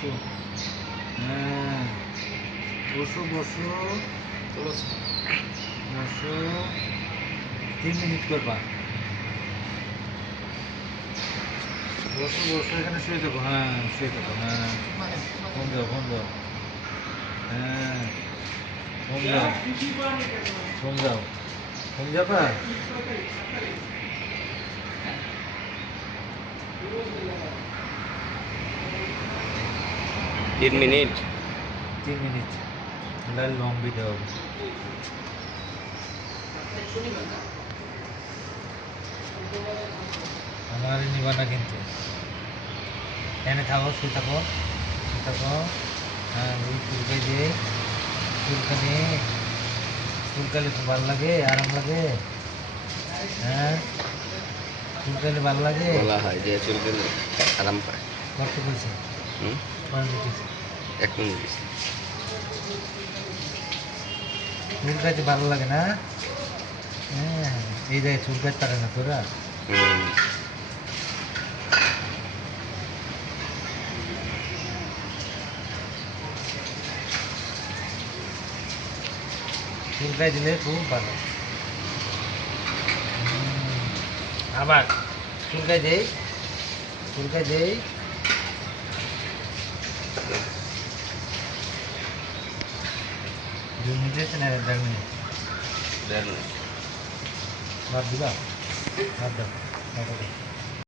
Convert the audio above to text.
বসো। হ্যাঁ, বসো বসো বসো। 3 মিনিট করবা। বসো বসো, এখানে শুয়ে থাকো। হ্যাঁ, শুয়ে থাকো। হ্যাঁ, ফোন দাও, ফোন দাও। হ্যাঁ, ফোন দাও, ফোন দাও। ফোন যাবা? 3 মিনিট। 3 মিনিট। লং ভিডিও হবে। আমার নিবা না কিন্তু। এনে থাকো, শুয়ে থাকো, শুয়ে থাকো। হ্যাঁ, ওই চুলকাই দিয়ে, চুলকানি, চুলকালে খুব ভালো লাগে, আরাম লাগে। হ্যাঁ, চুলকালে ভালো লাগে। বলা হয় যে চুলকালে আরাম পায়। কত বলছে? হুম, 1 মিনিট। চুলকাইতে ভালো লাগে না? হ্যাঁ, এই জায়গায় চুলকাইতে পারে না তোরা? হুম, চুলকাই দিলে খুব ভালো। আবার চুলকাই দেই, চুলকাই দেই। 2 মিনিট হয়েছে না? 1.5 মিনিট। 1.5 মিনিট। ভাত দিবা? ভাত দাও, ভাত দাও।